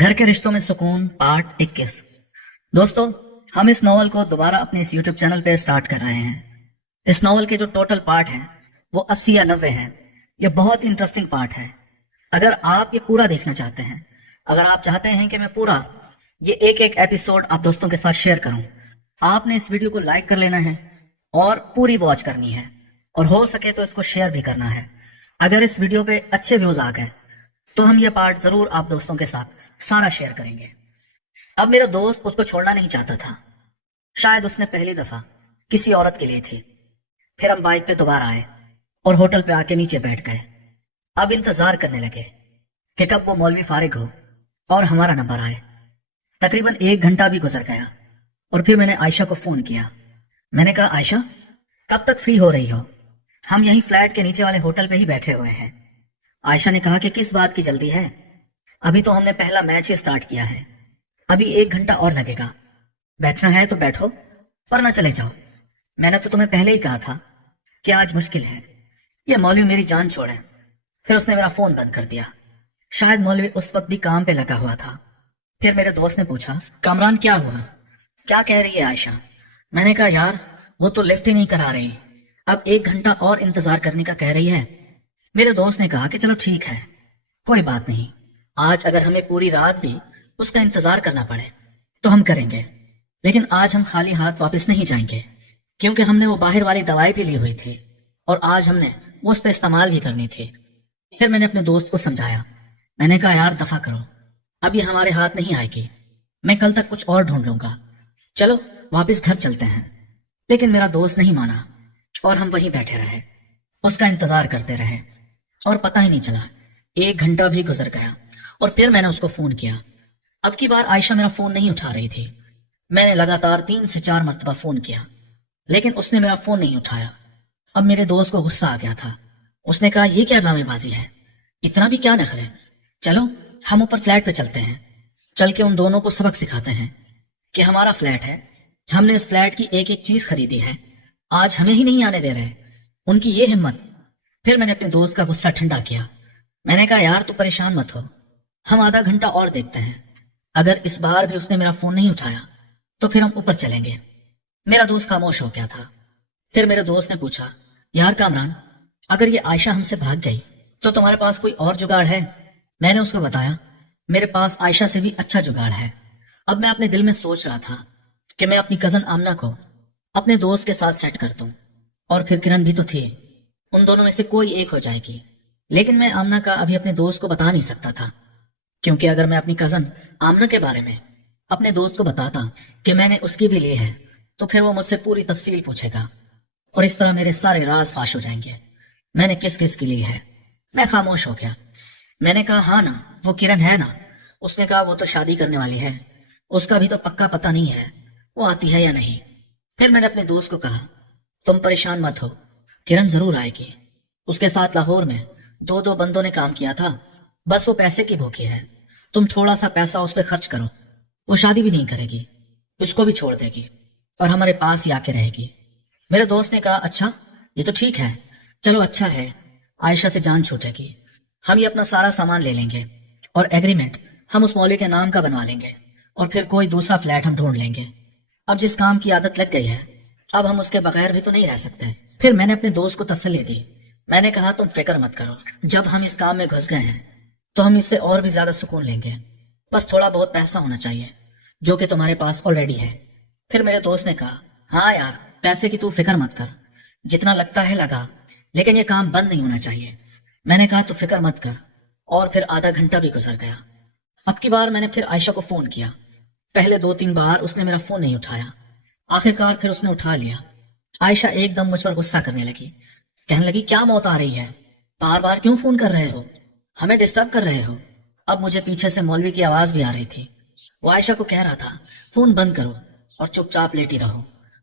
گھر کے رشتوں میں سکون پارٹ 21۔ دوستو، ہم اس ناول کو دوبارہ اپنے اس یوٹیوب چینل پہ سٹارٹ کر رہے ہیں۔ اس ناول کے جو ٹوٹل پارٹ ہیں وہ 80 یا 90 ہیں۔ یہ بہت انٹرسٹنگ پارٹ ہے۔ اگر آپ یہ پورا دیکھنا چاہتے ہیں، اگر آپ چاہتے ہیں کہ میں پورا یہ ایک ایک ایپیسوڈ آپ دوستوں کے ساتھ شیئر کروں، آپ نے اس ویڈیو کو لائک کر لینا ہے اور پوری واچ کرنی ہے، اور ہو سکے تو اس کو شیئر بھی کرنا ہے۔ اگر اس ویڈیو پہ اچھے ویوز آ گئے تو ہم یہ پارٹ ضرور آپ دوستوں کے ساتھ سارا شیئر کریں گے۔ اب میرا دوست اس کو چھوڑنا نہیں چاہتا تھا۔ شاید اس نے پہلی دفعہ کسی عورت کے لیے تھی۔ پھر ہم بائک پہ دوبارہ آئے اور ہوٹل پہ آ کے نیچے بیٹھ گئے۔ اب انتظار کرنے لگے کہ کب وہ مولوی فارغ ہو اور ہمارا نمبر آئے۔ تقریباً 1 گھنٹہ بھی گزر گیا اور پھر میں نے عائشہ کو فون کیا۔ میں نے کہا، عائشہ کب تک فری ہو رہی ہو؟ ہم یہیں فلیٹ کے نیچے والے ہوٹل پہ ہی بیٹھے ہوئے ہیں۔ عائشہ نے کہا کہ کس بات کی جلدی ہے؟ ابھی تو ہم نے پہلا میچ ہی سٹارٹ کیا ہے، ابھی 1 گھنٹہ اور لگے گا۔ بیٹھنا ہے تو بیٹھو ورنہ چلے جاؤ۔ میں نے تو تمہیں پہلے ہی کہا تھا کہ آج مشکل ہے، یہ مولوی میری جان چھوڑے۔ پھر اس نے میرا فون بند کر دیا۔ شاید مولوی اس وقت بھی کام پہ لگا ہوا تھا۔ پھر میرے دوست نے پوچھا، کامران کیا ہوا؟ کیا کہہ رہی ہے عائشہ؟ میں نے کہا، یار وہ تو لفٹ ہی نہیں کرا رہی، اب 1 گھنٹہ اور انتظار کرنے کا کہہ رہی ہے۔ میرے دوست نے کہا کہ چلو ٹھیک ہے، کوئی بات نہیں، آج اگر ہمیں پوری رات بھی اس کا انتظار کرنا پڑے تو ہم کریں گے، لیکن آج ہم خالی ہاتھ واپس نہیں جائیں گے، کیونکہ ہم نے وہ باہر والی دوائی بھی لی ہوئی تھی اور آج ہم نے وہ اس پہ استعمال بھی کرنی تھی۔ پھر میں نے اپنے دوست کو سمجھایا۔ میں نے کہا، یار دفع کرو، اب یہ ہمارے ہاتھ نہیں آئے گی، میں کل تک کچھ اور ڈھونڈ لوں گا، چلو واپس گھر چلتے ہیں۔ لیکن میرا دوست نہیں مانا اور ہم وہیں بیٹھے رہے، اس کا انتظار کرتے رہے اور پتہ ہی نہیں چلا 1 گھنٹہ بھی گزر گیا۔ اور پھر میں نے اس کو فون کیا۔ اب کی بار عائشہ میرا فون نہیں اٹھا رہی تھی۔ میں نے لگاتار 3 سے 4 مرتبہ فون کیا لیکن اس نے میرا فون نہیں اٹھایا۔ اب میرے دوست کو غصہ آ گیا تھا۔ اس نے کہا، یہ کیا ڈرامے بازی ہے، اتنا بھی کیا نخرے، چلو ہم اوپر فلیٹ پہ چلتے ہیں، چل کے ان دونوں کو سبق سکھاتے ہیں کہ ہمارا فلیٹ ہے، ہم نے اس فلیٹ کی ایک ایک چیز خریدی ہے، آج ہمیں ہی نہیں آنے دے رہے، ان کی یہ ہمت۔ پھر میں نے اپنے دوست کا غصہ ٹھنڈا کیا۔ میں نے کہا، یار تو پریشان مت ہو، ہم آدھا گھنٹہ اور دیکھتے ہیں، اگر اس بار بھی اس نے میرا فون نہیں اٹھایا تو پھر ہم اوپر چلیں گے۔ میرا دوست خاموش ہو گیا تھا۔ پھر میرے دوست نے پوچھا، یار کامران، اگر یہ عائشہ ہم سے بھاگ گئی تو تمہارے پاس کوئی اور جگاڑ ہے؟ میں نے اس کو بتایا، میرے پاس عائشہ سے بھی اچھا جگاڑ ہے۔ اب میں اپنے دل میں سوچ رہا تھا کہ میں اپنی کزن آمنہ کو اپنے دوست کے ساتھ سیٹ کر دوں، اور پھر کرن بھی تو تھی، ان دونوں میں سے کوئی ایک ہو جائے گی۔ لیکن میں آمنہ کا ابھی اپنے دوست کو بتا نہیں سکتا تھا، کیونکہ اگر میں اپنی کزن آمنہ کے بارے میں اپنے دوست کو بتاتا کہ میں نے اس کی بھی لی ہے تو پھر وہ مجھ سے پوری تفصیل پوچھے گا اور اس طرح میرے سارے راز فاش ہو جائیں گے۔ میں نے کس کس کی لی ہے؟ میں خاموش ہو گیا۔ میں نے کہا، ہاں نا، وہ کرن ہے نا؟ اس نے کہا، وہ تو شادی کرنے والی ہے، اس کا بھی تو پکا پتہ نہیں ہے وہ آتی ہے یا نہیں۔ پھر میں نے اپنے دوست کو کہا، تم پریشان مت ہو، کرن ضرور آئے گی، اس کے ساتھ لاہور میں 2 بندوں نے کام کیا تھا، بس وہ پیسے کی بھوکی ہے، تم تھوڑا سا پیسہ اس پہ خرچ کرو، وہ شادی بھی نہیں کرے گی، اس کو بھی چھوڑ دے گی اور ہمارے پاس ہی آ کے رہے گی۔ میرے دوست نے کہا، اچھا یہ تو ٹھیک ہے، چلو اچھا ہے، عائشہ سے جان چھوٹے گی، ہم یہ اپنا سارا سامان لے لیں گے اور ایگریمنٹ ہم اس مولوی کے نام کا بنوا لیں گے اور پھر کوئی دوسرا فلیٹ ہم ڈھونڈ لیں گے۔ اب جس کام کی عادت لگ گئی ہے اب ہم اس کے بغیر بھی تو نہیں رہ سکتے۔ پھر میں نے اپنے دوست کو تسلی دی۔ میں نے کہا، تم فکر مت کرو، جب ہم اس کام میں گھس گئے ہیں تو ہم اس سے اور بھی زیادہ سکون لیں گے، بس تھوڑا بہت پیسہ ہونا چاہیے جو کہ تمہارے پاس آلریڈی ہے۔ پھر میرے دوست نے کہا، ہاں یار پیسے کی تو فکر مت کر، جتنا لگتا ہے لگا، لیکن یہ کام بند نہیں ہونا چاہیے۔ میں نے کہا، تو فکر مت کر، اور پھر آدھا گھنٹہ بھی گزر گیا۔ اب کی بار میں نے پھر عائشہ کو فون کیا۔ پہلے 2-3 بار اس نے میرا فون نہیں اٹھایا، آخرکار پھر اس نے اٹھا لیا۔ عائشہ ایک دم مجھ پر غصہ کرنے لگی، کہنے لگی، کیا موت آ رہی ہے، بار بار کیوں فون کر رہے ہو، ہمیں ڈسٹرب کر رہے ہو۔ اب مجھے پیچھے سے مولوی کی آواز بھی آ رہی تھی، وہ عائشہ کو کہہ رہا تھا، فون بند کرو اور چپ چاپ لیٹی رہو۔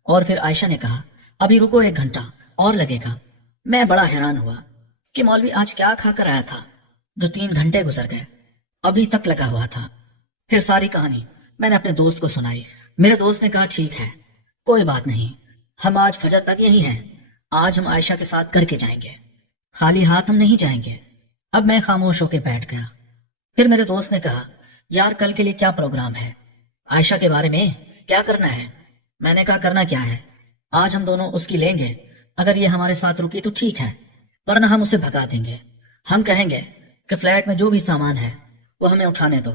اور پھر عائشہ نے کہا، ابھی رکو 1 گھنٹہ اور لگے گا۔ میں بڑا حیران ہوا کہ مولوی آج کیا کھا کر آیا تھا جو 3 گھنٹے گزر گئے، ابھی تک لگا ہوا تھا۔ پھر ساری کہانی میں نے اپنے دوست کو سنائی۔ میرے دوست نے کہا، ٹھیک ہے، کوئی بات نہیں، ہم آج فجر تک یہی ہیں، آج ہم عائشہ کے ساتھ کر کے جائیں گے، خالی ہاتھ ہم نہیں جائیں گے۔ اب میں خاموش ہو کے بیٹھ گیا۔ پھر میرے دوست نے کہا، یار کل کے لیے کیا پروگرام ہے؟ عائشہ کے بارے میں کیا کرنا ہے؟ میں نے کہا کرنا کیا ہے، آج ہم دونوں اس کی لیں گے، اگر یہ ہمارے ساتھ رکی تو ٹھیک ہے، ورنہ ہم اسے بھگا دیں گے۔ ہم کہیں گے کہ فلیٹ میں جو بھی سامان ہے وہ ہمیں اٹھانے دو،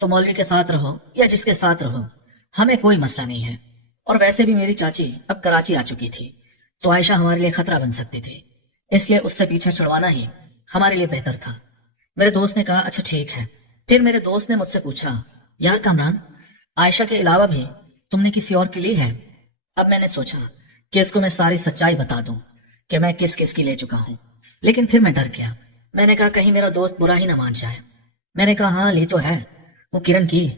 تو مولوی کے ساتھ رہو یا جس کے ساتھ رہو، ہمیں کوئی مسئلہ نہیں ہے۔ اور ویسے بھی میری چاچی اب کراچی آ چکی تھی، تو عائشہ ہمارے لیے خطرہ بن سکتی تھی، اس لیے اس سے پیچھے چھڑوانا ہی ہمارے لیے بہتر تھا۔ میرے دوست نے کہا اچھا ٹھیک ہے۔ پھر میرے دوست نے مجھ سے پوچھا، یار کامران، عائشہ کے علاوہ بھی تم نے کسی اور کی لی ہے؟ اب میں نے سوچا کہ اس کو میں ساری سچائی بتا دوں کہ میں کس کس کی لے چکا ہوں، لیکن پھر میں ڈر گیا۔ میں نے کہا کہیں میرا دوست برا ہی نہ مان جائے۔ میں نے کہا ہاں لی تو ہے، وہ کرن کی۔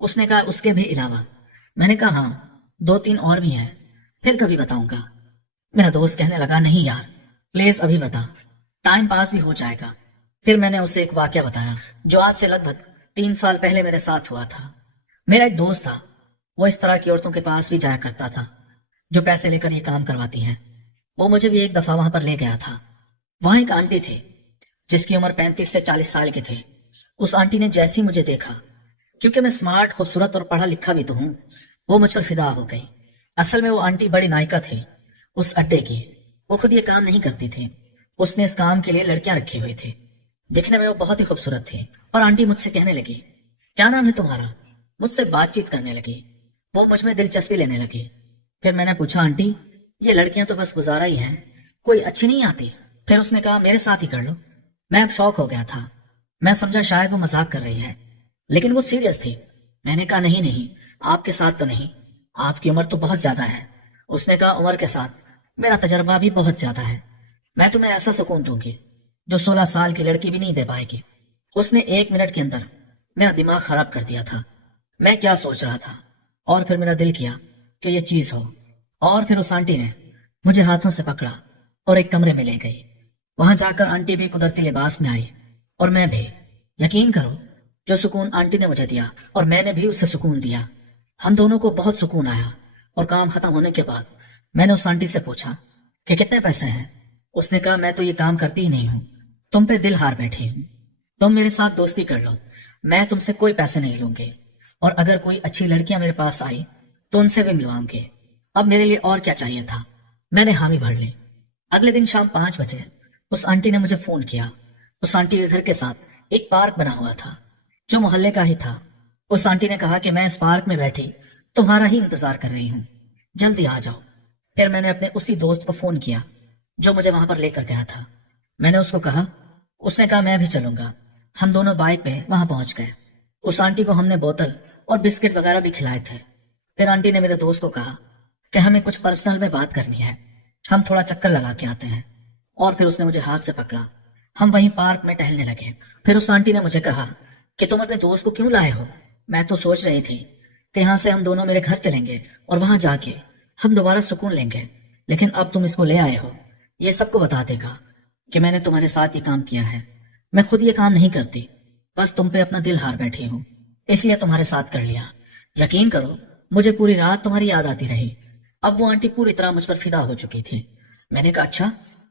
اس نے کہا اس کے بھی علاوہ؟ میں نے کہا ہاں 2-3 اور بھی ہیں، پھر کبھی بتاؤں گا۔ میرا دوست کہنے لگا نہیں یار پلیز ابھی بتا، ٹائم پاس بھی ہو جائے گا۔ پھر میں نے اسے ایک واقعہ بتایا جو آج سے لگ بھگ 3 سال پہلے میرے ساتھ ہوا تھا۔ میرا ایک دوست تھا، وہ اس طرح کی عورتوں کے پاس بھی جایا کرتا تھا جو پیسے لے کر یہ کام کرواتی ہیں۔ وہ مجھے بھی ایک دفعہ وہاں پر لے گیا تھا۔ وہاں ایک آنٹی تھی جس کی عمر 35 سے 40 سال کی تھی۔ اس آنٹی نے جیسی مجھے دیکھا، کیونکہ میں سمارٹ، خوبصورت اور پڑھا لکھا بھی تو ہوں، وہ مجھ پر فدا ہو گئی۔ اصل میں وہ آنٹی بڑی نائکا تھی اس اڈے کی، وہ خود یہ کام نہیں کرتی تھی، اس نے اس کام کے لیے لڑکیاں رکھی ہوئی تھی۔ دکھنے میں وہ بہت ہی خوبصورت تھی، اور آنٹی مجھ سے کہنے لگی کیا نام ہے تمہارا؟ مجھ سے بات چیت کرنے لگی، وہ مجھ میں دلچسپی لینے لگی۔ پھر میں نے پوچھا آنٹی یہ لڑکیاں تو بس گزارا ہی ہیں، کوئی اچھی نہیں آتی؟ پھر اس نے کہا میرے ساتھ ہی کر لو۔ میں اب شوق ہو گیا تھا، میں سمجھا شاید وہ مذاق کر رہی ہے، لیکن وہ سیریس تھی۔ میں نے کہا نہیں آپ کے ساتھ تو نہیں، آپ کی عمر تو بہت زیادہ ہے۔ اس نے کہا عمر کے ساتھ میرا تجربہ بھی بہت زیادہ ہے، میں تمہیں ایسا سکون دوں گی جو 16 سال کی لڑکی بھی نہیں دے پائے گی۔ اس نے 1 منٹ کے اندر میرا دماغ خراب کر دیا تھا، میں کیا سوچ رہا تھا، اور پھر میرا دل کیا کہ یہ چیز ہو۔ اور پھر اس آنٹی نے مجھے ہاتھوں سے پکڑا اور ایک کمرے میں لے گئی۔ وہاں جا کر آنٹی بھی قدرتی لباس میں آئی اور میں بھی۔ یقین کرو جو سکون آنٹی نے مجھے دیا اور میں نے بھی اسے سکون دیا، ہم دونوں کو بہت سکون آیا۔ اور کام ختم ہونے کے بعد میں نے اس آنٹی سے پوچھا کہ کتنے پیسے ہیں؟ اس نے کہا میں تو یہ کام کرتی ہی نہیں ہوں، تم پہ دل ہار بیٹھی ہوں، تم میرے ساتھ دوستی کر لو، میں تم سے کوئی پیسے نہیں لوں گی، اور اگر کوئی اچھی لڑکیاں میرے پاس آئی تو ان سے بھی ملواؤں گی۔ اب میرے لیے اور کیا چاہیے تھا؟ میں نے حامی بھر لی۔ اگلے دن شام 5 بجے اس آنٹی نے مجھے فون کیا۔ اس آنٹی کے گھر کے ساتھ ایک پارک بنا ہوا تھا جو محلے کا ہی تھا۔ اس آنٹی نے کہا کہ میں اس پارک میں بیٹھی تمہارا ہی انتظار کر رہی ہوں، جلدی آ جاؤ۔ پھر میں نے اپنے اسی دوست کو فون کیا جو مجھے وہاں پر لے کر گیا تھا۔ میں نے اس کو کہا، اس نے کہا میں بھی چلوں گا۔ ہم دونوں بائک پہ وہاں پہنچ گئے۔ اس آنٹی کو ہم نے بوتل اور بسکٹ وغیرہ بھی کھلائے تھے۔ پھر آنٹی نے میرے دوست کو کہا کہ ہمیں کچھ پرسنل میں بات کرنی ہے، ہم تھوڑا چکر لگا کے آتے ہیں۔ اور پھر اس نے مجھے ہاتھ سے پکڑا، ہم وہیں پارک میں ٹہلنے لگے۔ پھر اس آنٹی نے مجھے کہا کہ تم اپنے دوست کو کیوں لائے ہو؟ میں تو سوچ رہی تھی کہ یہاں سے ہم دونوں میرے گھر چلیں گے اور وہاں جا کے ہم دوبارہ سکون لیں گے، لیکن اب تم اس کو لے آئے ہو، یہ سب کو بتا دے گا کہ میں نے تمہارے ساتھ یہ کام کیا ہے۔ میں خود یہ کام نہیں کرتی، بس تم پہ اپنا دل ہار بیٹھی ہوں، اس لیے تمہارے ساتھ کر لیا۔ یقین کرو مجھے پوری رات تمہاری یاد آتی رہی۔ اب وہ آنٹی پوری طرح مجھ پر فدا ہو چکی تھی۔ میں نے کہا اچھا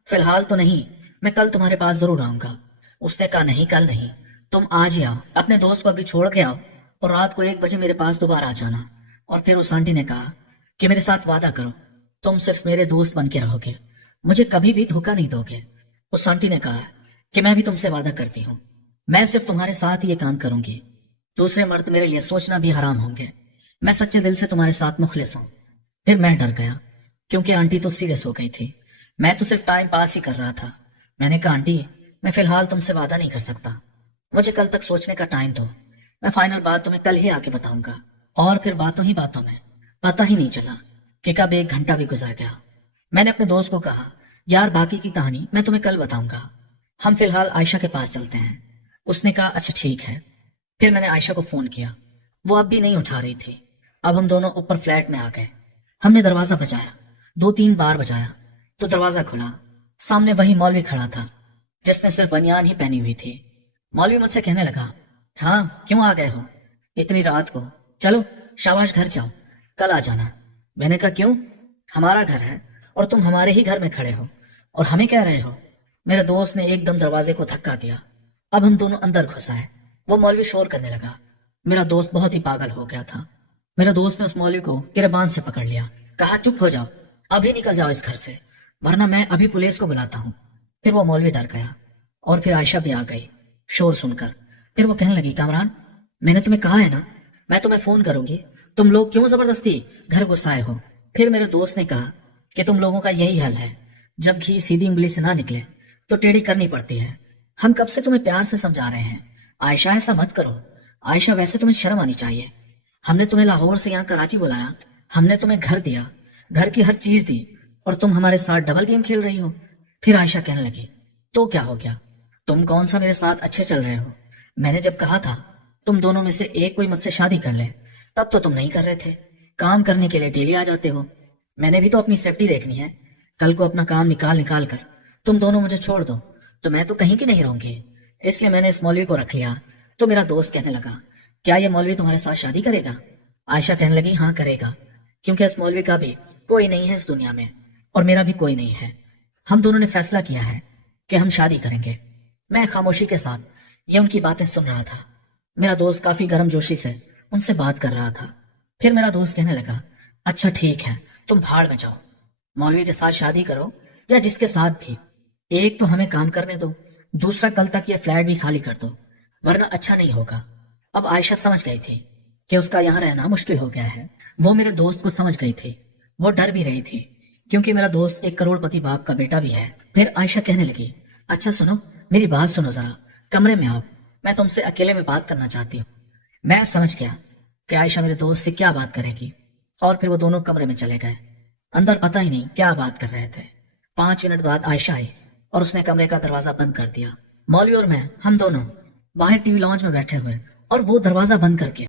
فی الحال تو نہیں، میں کل تمہارے پاس ضرور آؤں گا۔ اس نے کہا نہیں کل نہیں، تم آج ہی آؤ، اپنے دوست کو ابھی چھوڑ کے آؤ اور رات کو 1 بجے میرے پاس دوبارہ آ جانا۔ اور پھر اس آنٹی نے کہا کہ میرے ساتھ وعدہ کرو، تم صرف میرے دوست بن کے رہو گے، مجھے کبھی بھی دھوکہ نہیں دو گے۔ اس آنٹی نے کہا کہ میں بھی تم سے وعدہ کرتی ہوں، میں صرف تمہارے ساتھ ہی یہ کام کروں گی، دوسرے مرد میرے لیے سوچنا بھی حرام ہوں گے، میں سچے دل سے تمہارے ساتھ مخلص ہوں۔ پھر میں ڈر گیا کیونکہ آنٹی تو سیریس ہو گئی تھی، میں تو صرف ٹائم پاس ہی کر رہا تھا۔ میں نے کہا آنٹی میں فی الحال تم سے وعدہ نہیں کر سکتا، مجھے کل تک سوچنے کا ٹائم دو، میں فائنل بات تمہیں کل ہی آ کے بتاؤں گا۔ اور پھر باتوں ہی باتوں میں پتہ ہی نہیں چلا کہ کب 1 گھنٹہ بھی گزر گیا۔ میں نے اپنے دوست کو کہا یار باقی کی کہانی میں تمہیں کل بتاؤں گا، ہم فی الحال عائشہ کے پاس چلتے ہیں۔ اس نے کہا اچھا ٹھیک ہے۔ پھر میں نے عائشہ کو فون کیا، وہ اب بھی نہیں اٹھا رہی تھی۔ اب ہم دونوں اوپر فلیٹ میں آ گئے، ہم نے دروازہ بجایا، 2-3 بار بجایا تو دروازہ کھلا۔ سامنے وہی مولوی کھڑا تھا جس نے صرف بنیان ہی پہنی ہوئی تھی۔ مولوی مجھ سے کہنے لگا ہاں کیوں آ گئے ہو اتنی رات کو؟ چلو شاباش گھر جاؤ، کل آ جانا۔ میں نے کہا کیوں؟ ہمارا گھر ہے اور تم ہمارے ہی گھر میں کھڑے ہو اور ہمیں کہہ رہے ہو؟ میرے دوست نے ایک دم دروازے کو دھکا دیا۔ اب ہم دونوں اندر گھس آئے۔ وہ مولوی شور کرنے لگا میرا دوست بہت ہی پاگل ہو گیا تھا۔ میرے دوست نے اس مولوی کو گربان سے پکڑ لیا، کہا چپ ہو جاؤ، ابھی نکل جاؤ اس گھر سے، ورنہ میں ابھی پولیس کو بلاتا ہوں۔ پھر وہ مولوی ڈر گیا اور پھر عائشہ بھی آ گئی شور سن کر۔ پھر وہ کہنے لگی کامران، میں نے تمہیں کہا ہے نا میں تمہیں فون کروں گی، تم لوگ کیوں زبردستی گھر گھس آئے ہو؟ پھر میرے دوست نے کہا کہ تم لوگوں کا یہی حل ہے، جب گھی سیدھی انگلی سے نہ نکلے تو ٹیڑھی کرنی پڑتی ہے۔ ہم کب سے تمہیں پیار سے سمجھا رہے ہیں، عائشہ ایسا مت کرو۔ عائشہ ویسے تمہیں شرم آنی چاہیے، ہم نے تمہیں لاہور سے یہاں کراچی بلایا، ہم نے تمہیں گھر دیا، گھر کی ہر چیز دی، اور تم ہمارے ساتھ ڈبل گیم کھیل رہی ہو۔ پھر عائشہ کہنے لگی تو کیا ہو گیا، تم کون سا میرے ساتھ اچھے چل رہے ہو؟ میں نے جب کہا تھا تم دونوں میں سے ایک کوئی مجھ سے شادی کر لے، تب تو تم نہیں کر رہے تھے، کام کرنے کے لیے ڈیلی آ جاتے ہو۔ میں نے بھی تو اپنی سیفٹی دیکھنی ہے، کل کو اپنا کام نکال کر تم دونوں مجھے چھوڑ دو تو میں تو کہیں کی نہیں رہوں گی، اس لیے میں نے اس مولوی کو رکھ لیا۔ تو میرا دوست کہنے لگا کیا یہ مولوی تمہارے ساتھ شادی کرے گا؟ عائشہ کہنے لگی ہاں کرے گا، کیونکہ اس مولوی کا بھی کوئی نہیں ہے اس دنیا میں، اور میرا بھی کوئی نہیں ہے۔ ہم دونوں نے فیصلہ کیا ہے کہ ہم شادی کریں گے۔ میں خاموشی کے ساتھ یہ ان کی باتیں سن رہا تھا۔ میرا دوست کافی گرم جوشی سے ان سے بات کر رہا تھا۔ پھر میرا دوست کہنے لگا اچھا ٹھیک ہے، تم بھاڑ میں جاؤ، مولوی کے ساتھ شادی کرو یا جس کے ساتھ بھی، ایک تو ہمیں کام کرنے دو، دوسرا کل تک یہ فلیٹ بھی خالی کر دو، ورنہ اچھا نہیں ہوگا۔ اب عائشہ سمجھ گئی تھی کہ اس کا یہاں رہنا مشکل ہو گیا ہے، وہ میرے دوست کو سمجھ گئی تھی، وہ ڈر بھی رہی تھی کیونکہ میرا دوست ایک کروڑ پتی باپ کا بیٹا بھی ہے۔ پھر عائشہ کہنے لگی اچھا سنو، میری بات سنو ذرا، کمرے میں آؤ، میں تم سے اکیلے میں بات کرنا چاہتی ہوں۔ میں سمجھ گیا کہ عائشہ میرے دوست سے کیا بات کرے گی، اور پھر وہ دونوں کمرے میں چلے گئے۔ اندر پتہ ہی نہیں کیا بات کر رہے تھے۔ 5 منٹ بعد عائشہ آئی اور اس نے کمرے کا دروازہ بند کر دیا۔ مولوی اور میں، ہم دونوں باہر ٹی وی لاؤنج میں بیٹھے ہوئے، اور وہ دروازہ بند کر کے